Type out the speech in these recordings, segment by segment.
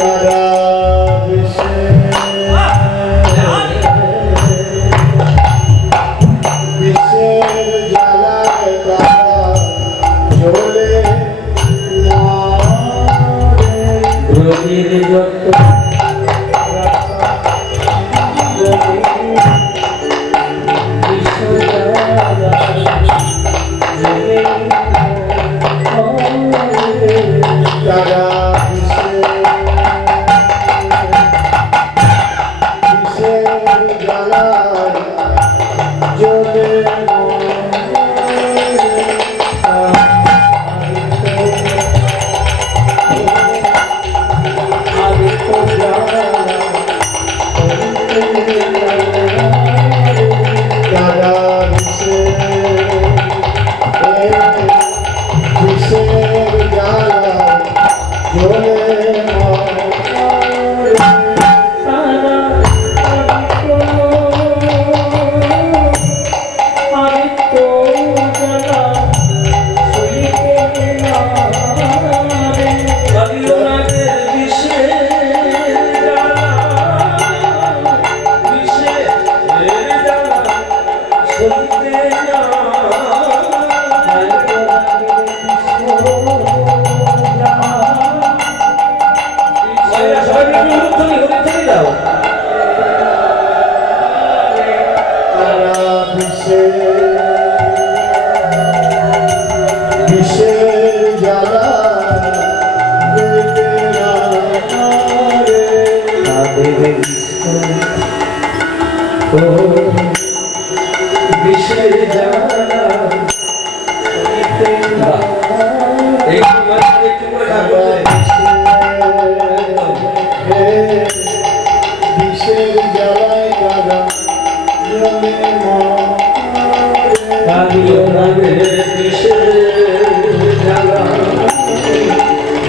Radha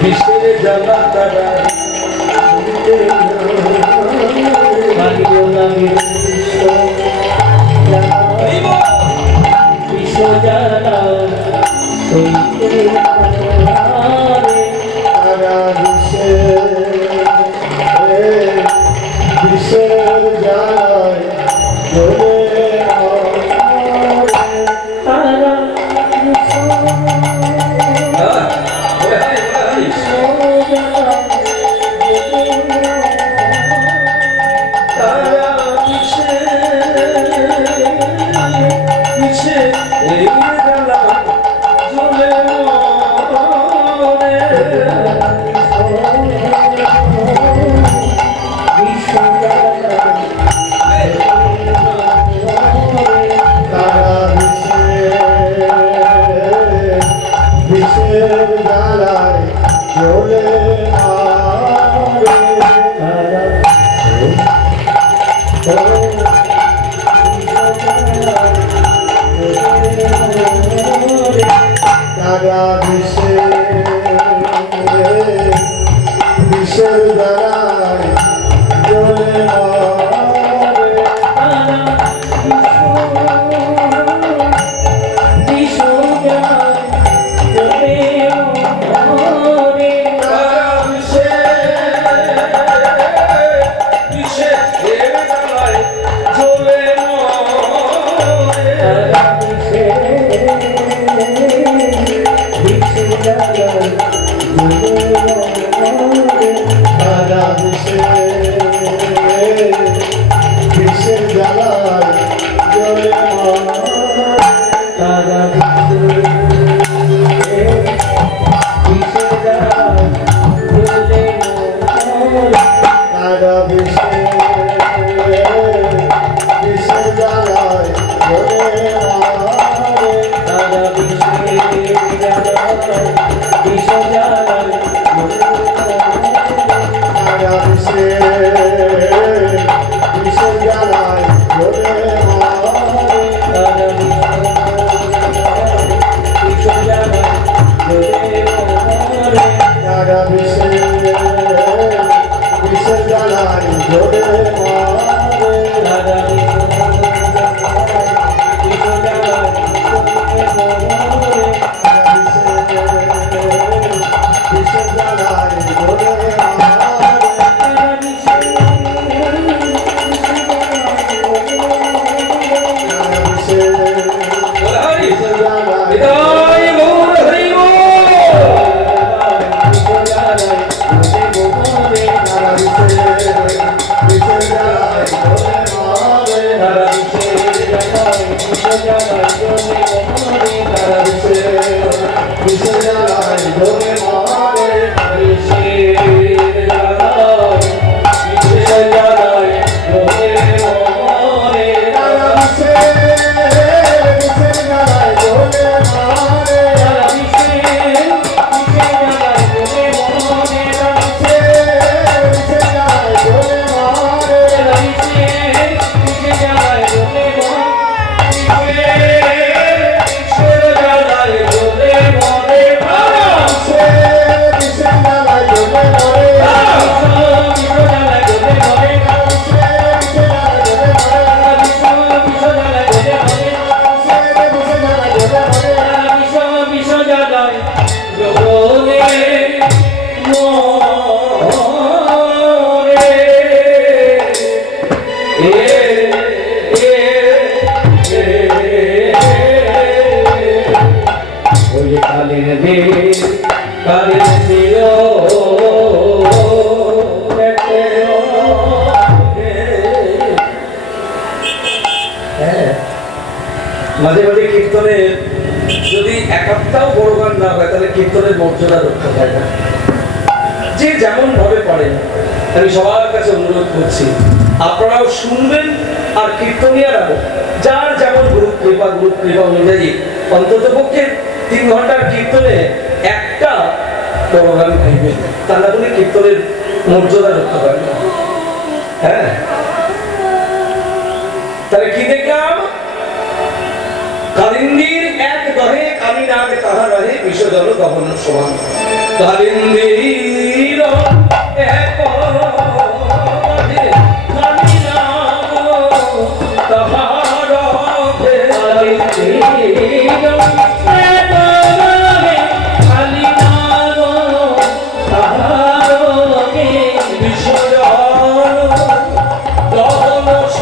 বিষের জ্বালা তারা বিষ জ্বালা বিষের জ্বালায় মাঝে মাঝে কীর্তনে যদি এক সপ্তাহ বড় গান না হয় তাহলে কীর্তনের মর্যাদা রক্ষা পায় না। যে যেমন ভাবে পারেন আমি সবার কাছে অনুরোধ করছি আপনারাও শুনবেন আর কীর্তনিয়ারাও যার যেমন গুরু কৃপা অনুযায়ী অন্তত পক্ষে 3 ঘন্টার কীর্তনে একটা বড় গান গাইবেন, তা না হলে কীর্তনের মর্যাদা রক্ষা পায় না। হ্যাঁ, তাহলে কি দেখলাম? কালিন্দীর এক দহে কামি নাগে তাহা রহে বিশ্বজল দহন সমান কালিন্দীর এক দহে কামি নাগ তাহা রহে কালিন্দীর এক দহে কামি নাগ তাহা রহে বিশ্বজল দহন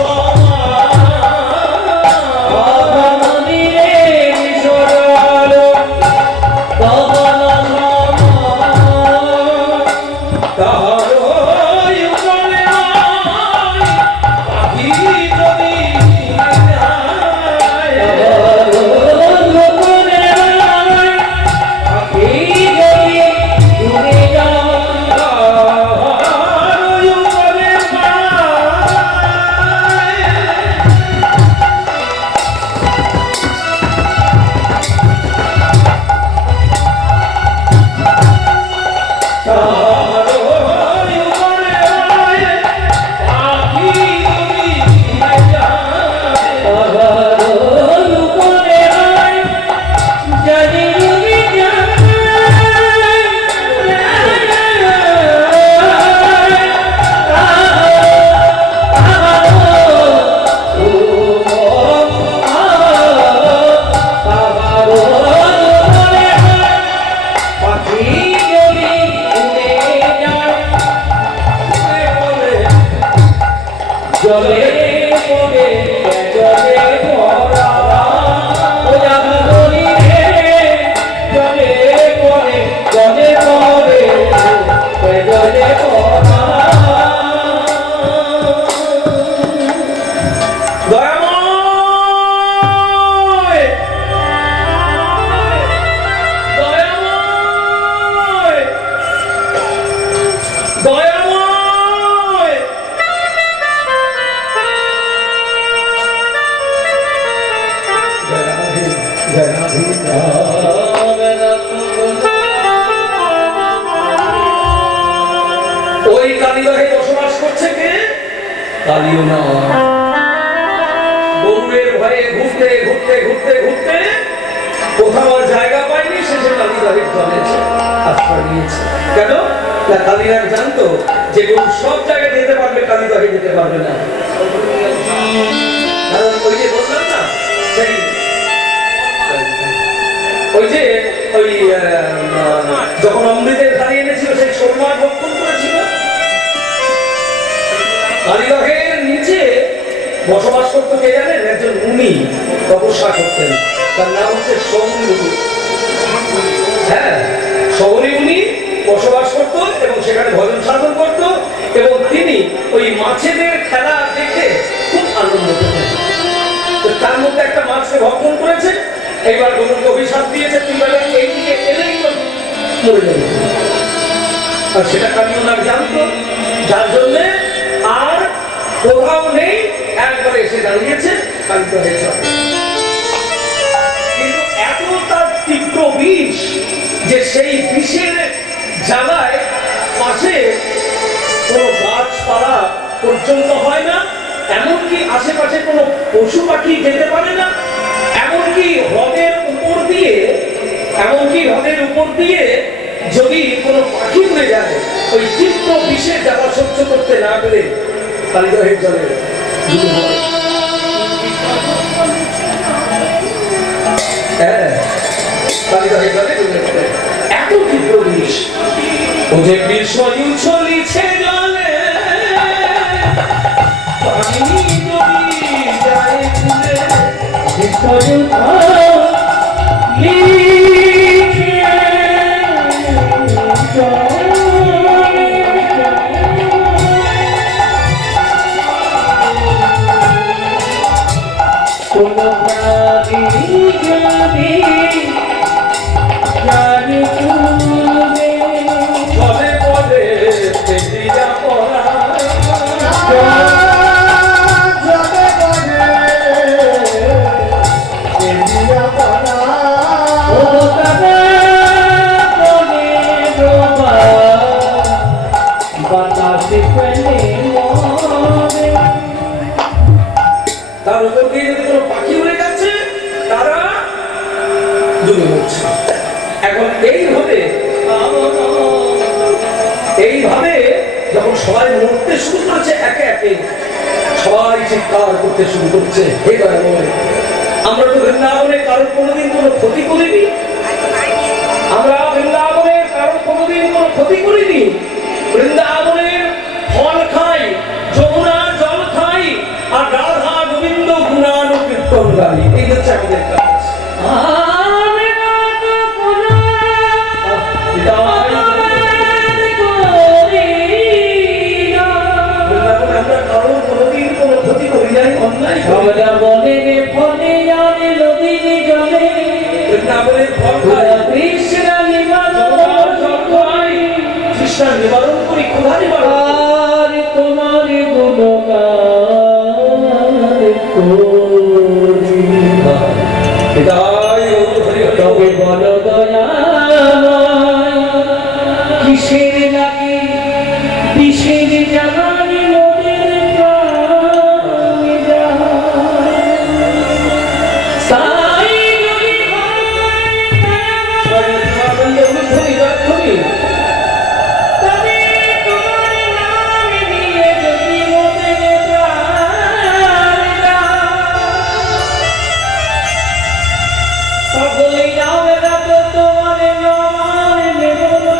ওই কালীবাহে বসবাস করছে কে? কালীও না, গরুরের ভয়ে ঘুরতে ঘুরতে ঘুরতে ঘুরতে কোথাও আর জায়গা পায়নি, শেষে কালীবাহের জলে আশ্রয় নিয়েছে। কেন? কালীবাহ জানতো যে গরু সব জায়গায় যেতে পারবে, কালীবাহে যেতে পারবে না। কারণ ওই যে বললাম না, সেই ওই যে ওই যখন অমৃতের ধারে এনেছিল সেই শোরমার ভক্ষণ করেছিল। কালীবাহের নিচে বসবাস করতো কে জানেন? একজন মুনি তপস্যা করতেন, তার নাম হচ্ছে সৌরি। হ্যাঁ, সৌরি মুনি বসবাস করত এবং সেখানে ভজন সাধন করত, এবং তিনি ওই মাছেদের খেলা দেখে খুব আনন্দ পেতেন। তার মধ্যে একটা মাছকে ভক্ষণ করেছে, একবার গরুকে অভিশাপ দিয়েছে, তুই বলে এইদিকে এলেই তো মরে যাবে। আর সেটা কালীনাগ জানতো, যার জন্যে আর কোথাও নেই, একবার এসে দাঁড়িয়েছে কালীবাহের চরে। কিন্তু এত তার তীব্র বিষ যে সেই বিষের জ্বালায় পাশে কোনো গাছপালা পর্যন্ত হয় না, এমনকি আশেপাশে কোনো পশু পাখি যেতে পারে না, এমনকি হ্রদের উপর দিয়ে যদি কোনো পাখি উড়ে যায়, ওই তীব্র বিষের জ্বালা সহ্য করতে না পেরে কালীবাহের জলে কালীবাহের জলে ডুবে পড়ে। এত তীব্র বিষ, ও যে বিষ চলিছে জলে, পানি যদি যায় তুলে জলে ডুবে মরছে। এখন এইভাবে যখন সবাই মরতে শুরু করেছে একে একে, সবাই চিৎকার করতে শুরু করছে, হে দয়াময়, আমরা তো বৃন্দাবনে কারোর কোনোদিন কোনো ক্ষতি করিনি, আমরা বৃন্দাবনের কারোর কোনোদিন কোনো ক্ষতি করিনি, বৃন্দাবনের ফল খাই, যমুনার জল খাই, আর রাধা গোবিন্দ গুণানুকীর্তন গাই, এই হচ্ছে আমাদের কাজ। নিবারণ করি, ক্ষুধা নিবারণ তোমার তবে বল দয়াময়, কিসের লাগে বিষের জানানি মোদের প্রাণে যায়। তাই যদি তবে তোমার নাম নিয়ে যদি মোদের প্রাণে যায়, তাহলে যাবে না তো তোমার নাম নেব না,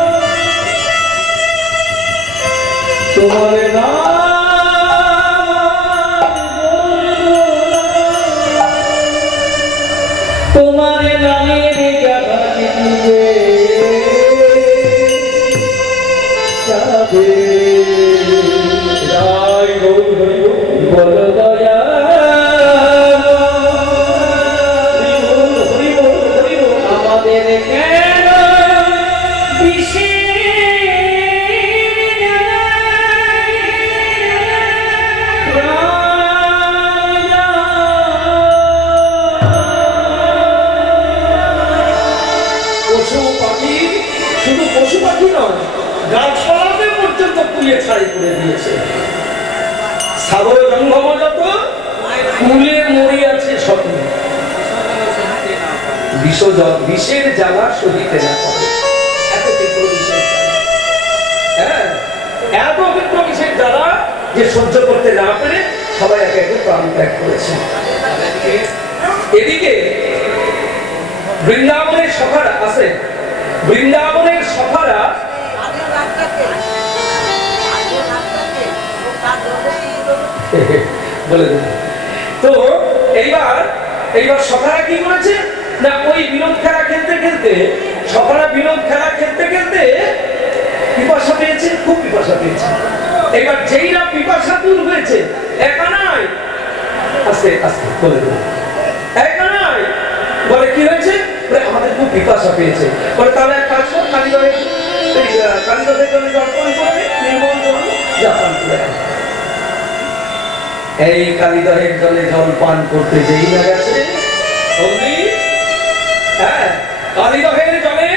তোমার নাম তোমার নামের জাগাতে দিবে যাবে। জয় গৌর হরি বল দয়া আমাদের কেন পশু পাখি, শুধু পশু পাখি নয়, গাছপালাতে পর্যন্ত পুড়িয়ে ছাই করে দিয়েছে। সাগর জঙ্গম যত কুলে মরি আছে শত, বিষের জ্বালা সহিতে না পারে, এত তীব্র বিষের জ্বালা, হ্যাঁ এত তীব্র বিষের জ্বালা যে সহ্য করতে না পেরে সবাই একে একে প্রাণ ত্যাগ করেছে। এদিকে বৃন্দাবনের সখারা আছে, বৃন্দাবনের সখারা বলে দেব। তো এইবার সখারা কি করেছে না, ওই বিনোদ খেলা খেলতে খেলতে, সখারা বিনোদ খেলা খেলতে খেলতে পিপাসা পেয়েছে, খুব পিপাসা পেয়েছে। এবার যেই না পিপাসা দূর হয়েছে, একা নাই, আস্তে আস্তে বলে দেব, একা নাই, বলে কি হয়েছে, আমাদের খুব পিপাসা পেয়েছে, বলে তাহলে এক কাজ কর, কালীদহের জন্য জল পান করে নির্মল জল জাপান করে। এই কালীদহের জলে জল পান করতে যেই না গেছে, হ্যাঁ কালীদহের জলে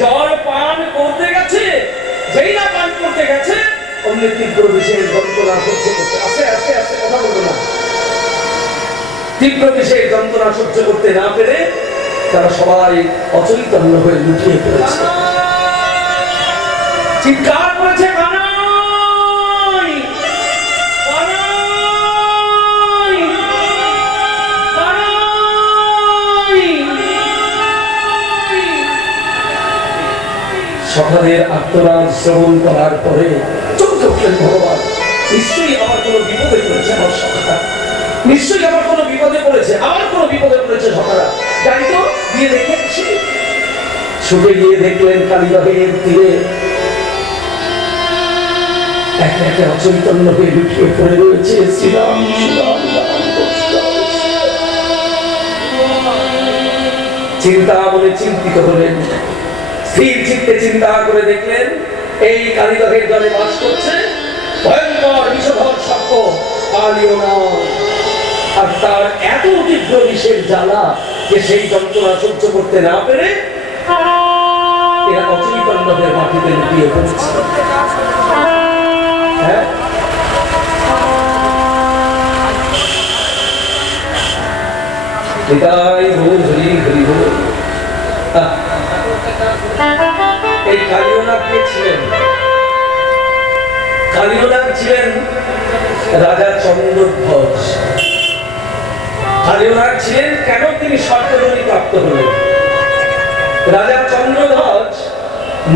জল পান করতে গেছে, যেই না পান করতে গেছে অমনি তীব্র বিষের যন্ত্রণা সহ্য করতে, আস্তে আস্তে আস্তে কথা বলবো না, তীব্র বিষের যন্ত্রণা সহ্য করতে না পেরে তারা সবাই অচৈতন্য হয়ে লুটিয়ে পড়েছে, চিৎকার করেছে, কানাই কানাই কানাই। সকালের আত্মনাদ শ্রবণ করার পরে চমকে উঠলেন ভগবান, নিশ্চয়ই আমার কোনো বিপদে পড়েছে আমার সখা, নিশ্চয়ই আমার কোনো বিপদে পড়েছে, আমার কোনো বিপদে পড়েছে সখারা, যাই তো গিয়ে দেখে আসি। ছুটে গিয়ে দেখলেন কালীদহের তীরে একে একে অচৈতন্য হয়ে লুটিয়ে পড়ে রয়েছে শ্রীরাম শ্রীরাম রাম কৃষ্ণ। চিন্তা মনে চিন্তিত হলেন, স্থির চিত্তে চিন্তা করে দেখলেন এই কালীদহের জলে বাস করছে ভয়ঙ্কর বিষধর সর্প কালীয় নাগ, আর তার এত তীব্র বিষের জ্বালা যে সেই যন্ত্রণা সহ্য করতে না পেরে এরা অচৈতন্যদের মাটিতে লুটিয়ে পড়েছে। হ্যাঁ নিতাই গৌর হরি হরি বল। এই কালিওনাগ কে ছিলেন? কালিওনাগ ছিলেন রাজা চন্দ্রধ্বজ। কালিওনাগ ছিলেন কেন তিনি স্বর্গজনী প্রাপ্ত হলেন? রাজা চন্দ্রধ্বজ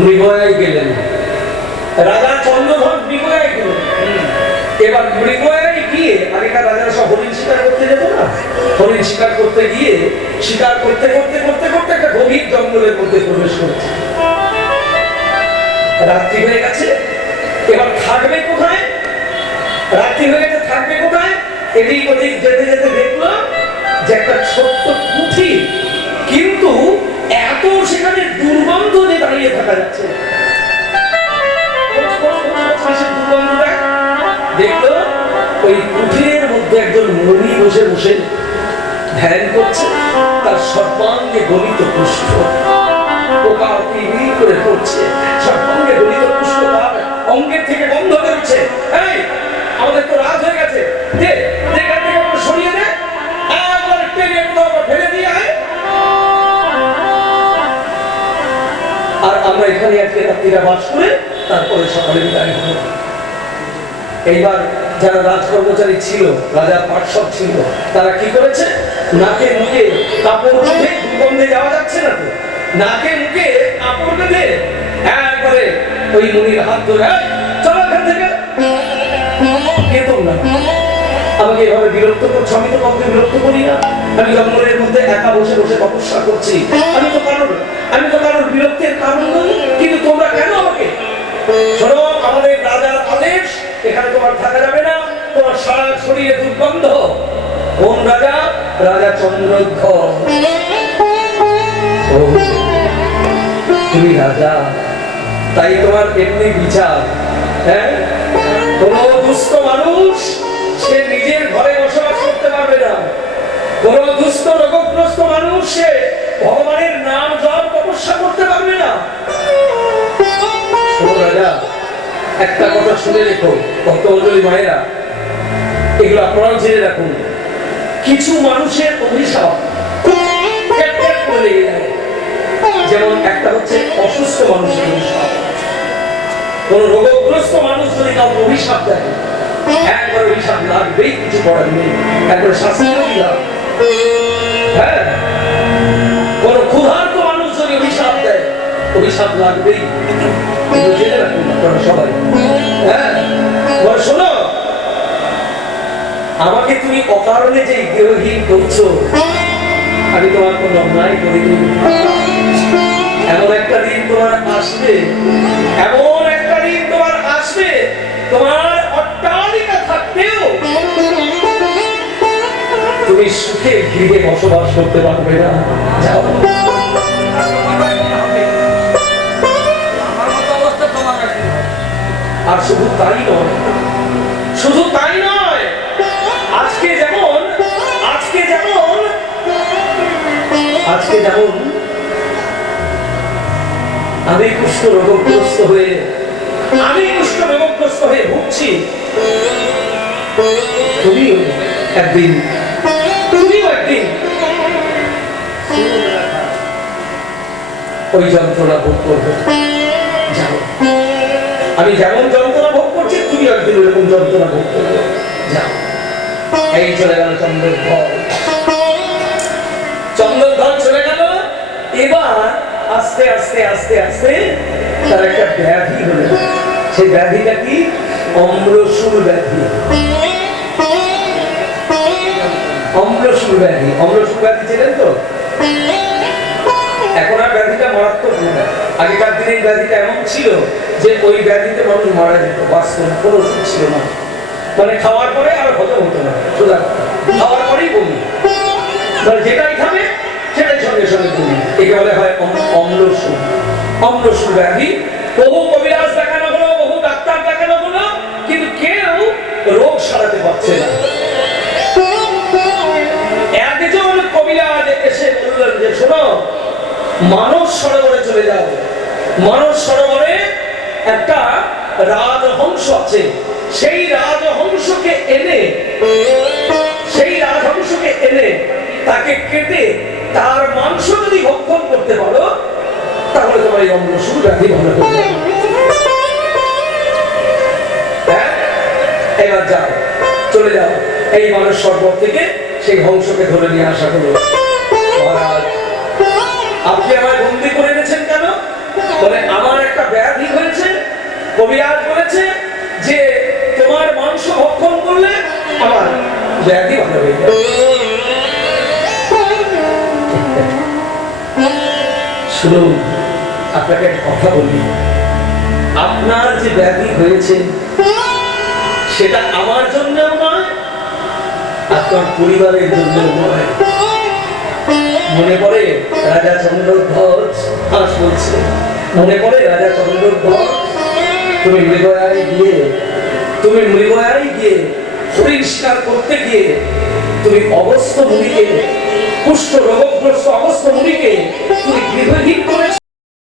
মৃগয়ায় গেলেন। রাজা চন্দ্রধ্বজ মৃগয়ায় গেলেন। এবার মৃগয়ায় গিয়ে আগেকার রাজারা সব হরিণ শিকার করতে যেত না, হরিণ শিকার করতে গিয়ে শিকার করতে করতে করতে করতে একটা গভীর জঙ্গলের মধ্যে প্রবেশ করছে। রাত্রি হয়ে গেছে, এবার থাকবে কোথায়? রাত্রি হয়ে গেছে, থাকবে কোথায়? এদিক ওদিক যেতে যেতে দেখলো যে একটা ছোট্ট কুঠি, কিন্তু এত সেখানে দুর্গন্ধ যে দাঁড়িয়ে থাকা যাচ্ছে। দেখলো ওই কুঠিরের মধ্যে একজন মুনি বসে বসে ধ্যান করছে, তার সর্বাঙ্গে গলিত পুষ্প, পোকা পিড়ি করে পড়ছে, সর্বাঙ্গে গলিত পুষ্প তার অঙ্গের থেকে বন্ধ বেরোচ্ছে। এই আমাদের তো রাত হয়ে গেছে, দে এখান থেকে আমরা সরিয়ে দে, একবার টেনে কোথাও ফেলে দিয়ে আয়, আর আমরা এখানে আজকে রাত্রিটা বাস করে তারপরে সকালে বিদায় হবো। এইবার যারা রাজ কর্মচারী ছিল, রাজার পার্ষদ ছিল, তারা কি করেছে? নাকে মুখে কাপড় বেঁধে, দুর্গন্ধে যাওয়া যাচ্ছে না তো, নাকে মুখে কাপড় বেঁধে একবারে ওই মুনির হাত ধরে চলো এখান থেকে, কেতন না, আমাকে এভাবে বিরক্ত করছো, আমি তো কাউকে বিরক্ত করি না, আমি জঙ্গলের মধ্যে একা বসে বসে তপস্যা করছি, আমি তো কারোর বিরক্তির কারণ নই, কিন্তু তোমরা কেন আমাকে? শোনো, আমাদের রাজার আদেশ, এখানে তোমার থাকা যাবে না, তোমার সারা শরীরে দুর্গন্ধ। কোন রাজা? রাজা চন্দ্রধ্বজ। তুমি রাজা, তাই তোমার এমনি বিচার। হ্যাঁ, কোন দুষ্ট মানুষ সে নিজের ঘরে বসবাস করতে পারবে না, কোন দুষ্ট রোগগ্রস্ত মানুষ সে ভগবানের নাম জপ তপস্যা করতে পারবে না। রাজা, একটা কথা শুনে রেখো, ভক্তমণ্ডলী মায়েরা, এগুলো আপনারাও জেনে রাখুন। কিছু মানুষের অভিশাপ লেগে যায়, যেমন একটা হচ্ছে অসুস্থ মানুষের অভিশাপ। কোন রোগগ্রস্ত মানুষ যদি কাউকে অভিশাপ দেয়, একবার অভিশাপ লাগবেই, কিছু করার নেই, একবার শাস্তি দিলাম। হ্যাঁ, কোন ক্ষুধার্ত মানুষ যদি অভিশাপ দেয়, অভিশাপ লাগবেই, জেনে রাখুন আপনারা সবাই। হ্যাঁ, শোনো, আমাকে তুমি অকারণে যে গৃহহীন করছো, আমি তোমার কোনো অন্যায় করিনি। এমন একটা দিন তোমার আসবে, এমন একটা দিন তোমার আসবে, তোমার অট্টালিকা থাকতেও তুমি সুখে গৃহে বসবাস করতে পারবে না। যাও। আর শুধু তাই নয়, শুধু তাই নয়, আজকে যেমন আমি কুষ্ঠ রোগগ্রস্ত হয়ে ভুগছি, তুমিও একদিন ওই যন্ত্রণা ভোগ করবে। যাও, আমি যেমন যন্ত্রণা ভোগ করছি, তুমি একদিন এরকম যন্ত্রণা ভোগ করবে। যাও। এই চলে গেল চন্দ্রধ্বজ চলে গেল। এবার আস্তে আস্তে আস্তে আস্তে তার একটা ব্যাধি হলো। সেই ব্যাধিটা কি? অম্লশূল ব্যাধি। অম্লশূল ব্যাধি ছিলেন তো? এখন আর ব্যাধিটা মারাত্মক না। আগেকার দিনে ব্যাধিটা এমন ছিল যে ওই ব্যাধিতে মানুষ মারা যেত, বাঁচত না, কোনো ওষুধ ছিল না। মানে খাওয়ার পরে আর হজম হতো না, সোজা খাওয়ার পরেই বমি, মানে যেটাই খাবে সেটাই সঙ্গে সঙ্গে বমি। একে বলে হয় অম্লশূল ব্যাধি। বহু কবিরাজ দেখানো হলো, বহু ডাক্তার দেখানো হলো, কিন্তু কেউ রোগ সারাতে পারছে না। একজন কবিরাজ এসে বললেন যে শোনো, মানস সরোবরে চলে যাও। মানস সরোবরে একটা রাজহংস আছে, সেই রাজহংসকে এনে তাকে কেটে তার মাংস যদি ভক্ষণ করতে পারো, অম্ল শুরু ব্যাধি ভালো করে হ্যাঁ এবার যাও চলে যাও এই মানুষ সর্বত থেকে সেই হংসকে ধরে নিয়ে আসা হলো মহারাজ আপনি আমায় বন্দি করে এনেছেন কেন বলে আমার একটা ব্যাধি হয়েছে কবিরাজ বলেছে যে তোমার মাংস ভক্ষণ করলে আমার ব্যাধি ভালো হয়ে যাবে শুনুন আপনাকে একটা কথা বলি আপনার যে ব্যাধি হয়েছে সেটা আমার জন্যও নয় আপনার পরিবারের জন্যও নয় মনে পড়ে রাজা চন্দ্রধ্বজ হাস বলছে মনে পড়ে রাজা চন্দ্রধ্বজ তুমি মৃগয়ায় গিয়ে হরিণ শিকার করতে গিয়ে তুমি অবস্থ মুনিকে কুষ্ঠ রোগগ্রস্ত অবস্থ মুনিকে তুমি গৃহহীন করেছ